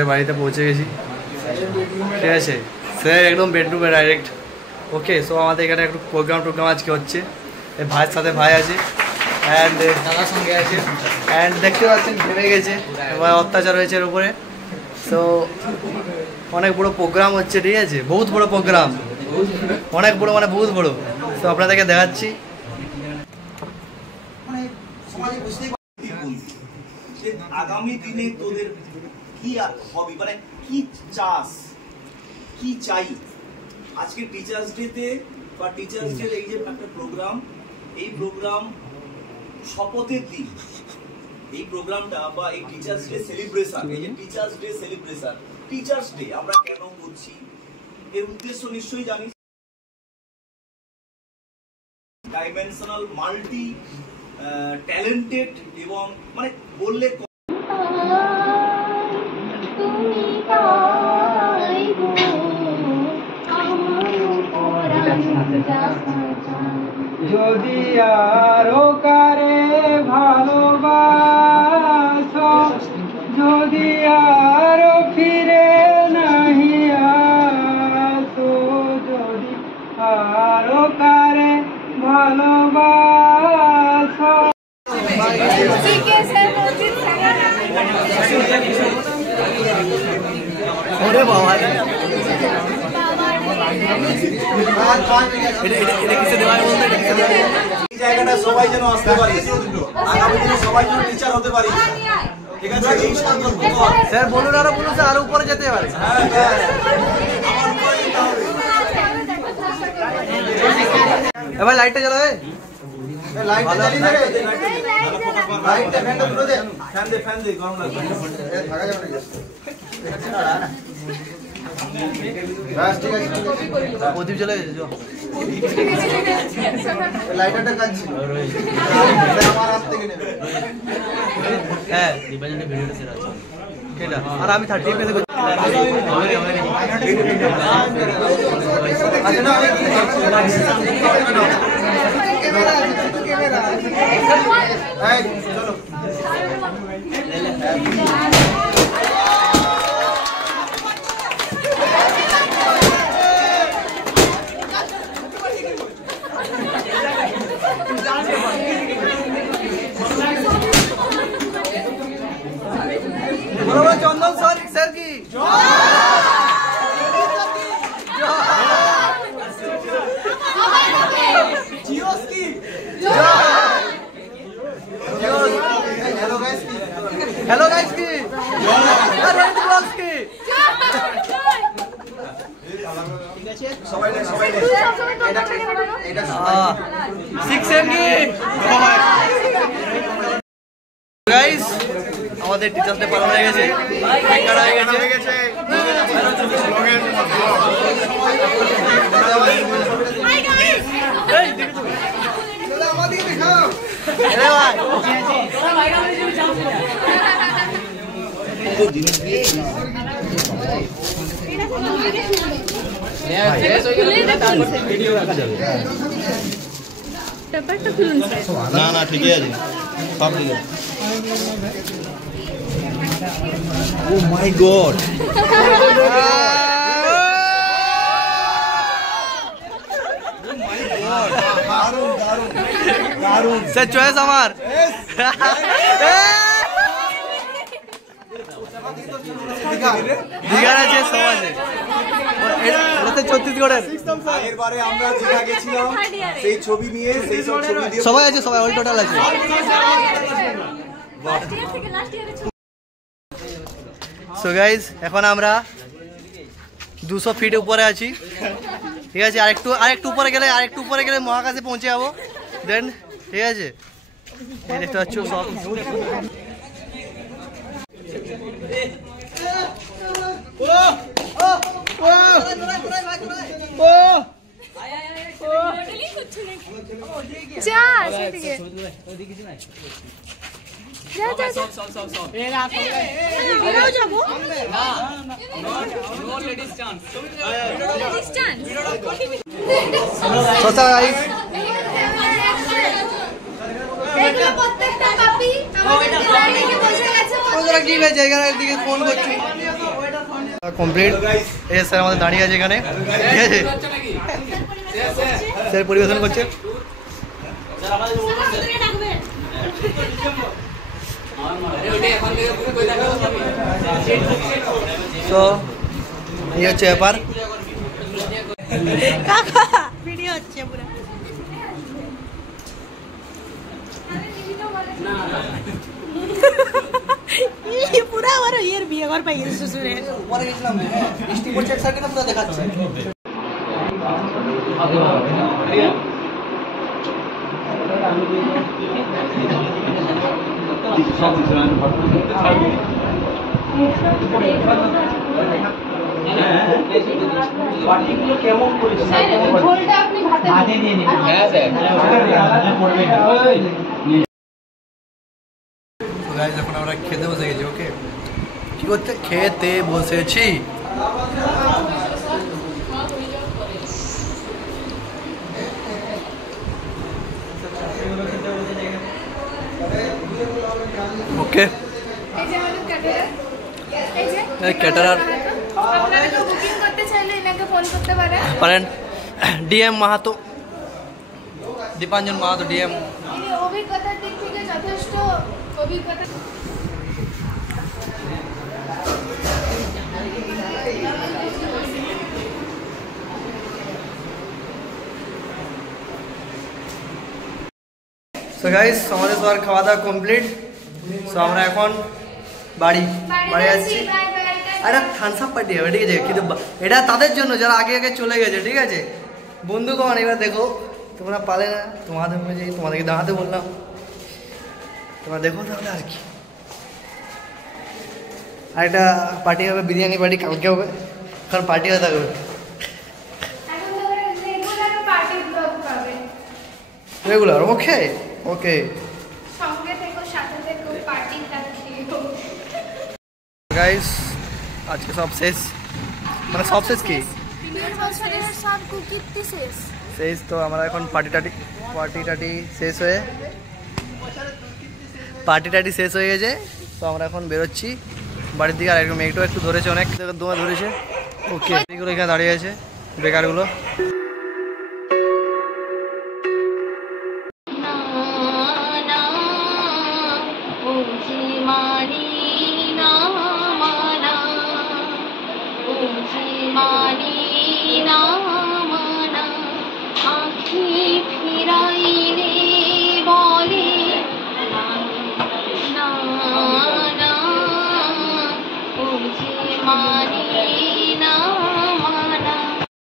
স্যারের বাড়িতে পৌঁছে গেছি, ঠিক আছে। স্যার একদম বেডরুমে ডাইরেক্ট। ওকে, সো আমাদের এখানে একটু প্রোগ্রাম আজকে হচ্ছে। এই ভাইয়ের সাথে ভাই আছে অ্যান্ড দাদার সঙ্গে আছে, অ্যান্ড দেখতে পাচ্ছেন ঘেমে গেছে, এবার অত্যাচার হয়েছে এর উপরে। সো অনেক বড় প্রোগ্রাম হচ্ছে, ঠিক আছে, বহুত বড় প্রোগ্রাম, অনেক বড়, মানে বহুত বড়। তো আপনাদেরকে দেখাচ্ছি। আগামী দিনে তোদের কি হবি, মানে কি চাস, কি চাই আজকে টিচার্স ডেতে বা টিচার্স ডে এই যে একটা প্রোগ্রাম, এই প্রোগ্রাম শপথের দিন, এই প্রোগ্রামটা বা এই টিচার্স ডে সেলিব্রেশন, এই যে teachers day celebration, teachers day আমরা কেন করছি, এর উদ্দেশ্য নিশ্চয়ই জানিস। ডাইমেনশনাল, মাল্টি ট্যালেন্টেড এবং মানে বললে যদি আরো কারে ভালোবাসো, যদি আরো ফিরে নাহি আসো, যদি আরো কারে ভালোবাসো। ওরে বাবা, এই জায়গাটা সবাই যেন আসতে পারি, আগামী দিনে সবাই যেন টিচার হতে পারি, ঠিক আছে। এই সংকল্প কর স্যার, বলুন আরো, বলুন স্যার, আরো উপরে যেতে পারে। আমার উপরে যেতে হবে। এবার লাইটটা জ্বালাবে, লাইটটা জ্বালিয়ে দে, লাইটটা ফ্যানটা তুলে দে, ফ্যান দে, গরম লাগবে, থাকা যাবে না। বাস ঠিক আছে, প্রদীপ জ্বলে গেছে, লাইটারটা কাজ ছিল আমার হাত থেকে নেবে। হ্যাঁ, ভিডিওটা সেরা আছে, কেডা আর আমি 30 এমএস করছি। আচ্ছা না, এই চলো। চন্দন স্যার কি हेलो गाइस की সবাই এটা এটা গাইস, আমাদের টিচার্স ডে পালন হয়ে গেছে, হয়ে গেছে। না না ঠিকই আছে, সব ঠিক আছে। ও মাই গড, দারুণ স্যার, চয়েস আমার। দীঘার আছে, সব আছে, ওটা ছত্তিশগড়ের। আগের বারে আমরা দীঘা গেছিলাম, সেই ছবি নিয়ে সেই সব ছবি দিয়ে সবাই আছে, সবাই অল টোটাল আছে। সো গাইজ, এখন আমরা 200 ফিট উপরে আছি, ঠিক আছে। আরেকটু উপরে গেলে মহাকাশে পৌঁছে যাবো, দেন ঠিক আছে। এই দেখতে পাচ্ছ সব। কি জায়গার দিকে ফোন করছি। কমপ্লিট। এই স্যার আমাদের দাঁড়িয়ে আছে এখানে, ঠিক আছে? স্যার পরিবেশন করছে। তো এই হচ্ছে ব্যাপার। ভিডিও হচ্ছে পুরো। পুরা আমার ইয়ের বিয়ে ঘর পাই গেছে শ্বশুরে। উপরে গেছিলাম, বৃষ্টি পড়ছে এক সাইডে, পুরো দেখাচ্ছে। কেমন করেছে ভাতে দিয়ে নিন। হ্যাঁ স্যার, যখন আমরা খেতে বসে গেছি, ওকে কি করতে খেতে বসেছি। ওকে ক্যাটারার পারেন ডিএম মাহাতো, দীপাঞ্জন মাহাতো ডিএম। অভিজ্ঞতার দিক থেকে যথেষ্ট অভিজ্ঞতা। সো গাইস, আমাদের তো আর খাওয়া দাওয়া কমপ্লিট। সো আমরা এখন বাড়ি যাচ্ছি। আর একটা থামস আপ পার্টি হবে, ঠিক আছে? কিন্তু এটা তাদের জন্য যারা আগে আগে চলে গেছে, ঠিক আছে? বন্ধুগণ, এবার দেখো, তোমরা পালে না, তোমাদেরকে দাঁড়াতে বললাম, তোমরা দেখো তাহলে আর কি। আর একটা পার্টি হবে, বিরিয়ানি পার্টি কালকে হবে, কারণ পার্টি হয়ে থাকবে রেগুলার। ওকে ওকে গাইস, আজকে সব শেষ, মানে সব শেষ কি শেষ। তো আমরা এখন পার্টি টাটি শেষ হয়ে গেছে। তো আমরা এখন বেরোচ্ছি বাড়ির দিকে। আর একটু মেঘটাও একটু ধরেছে, অনেক দোয়া ধরেছে। ওকে, এগুলো এখানে দাঁড়িয়ে আছে বেকারগুলো।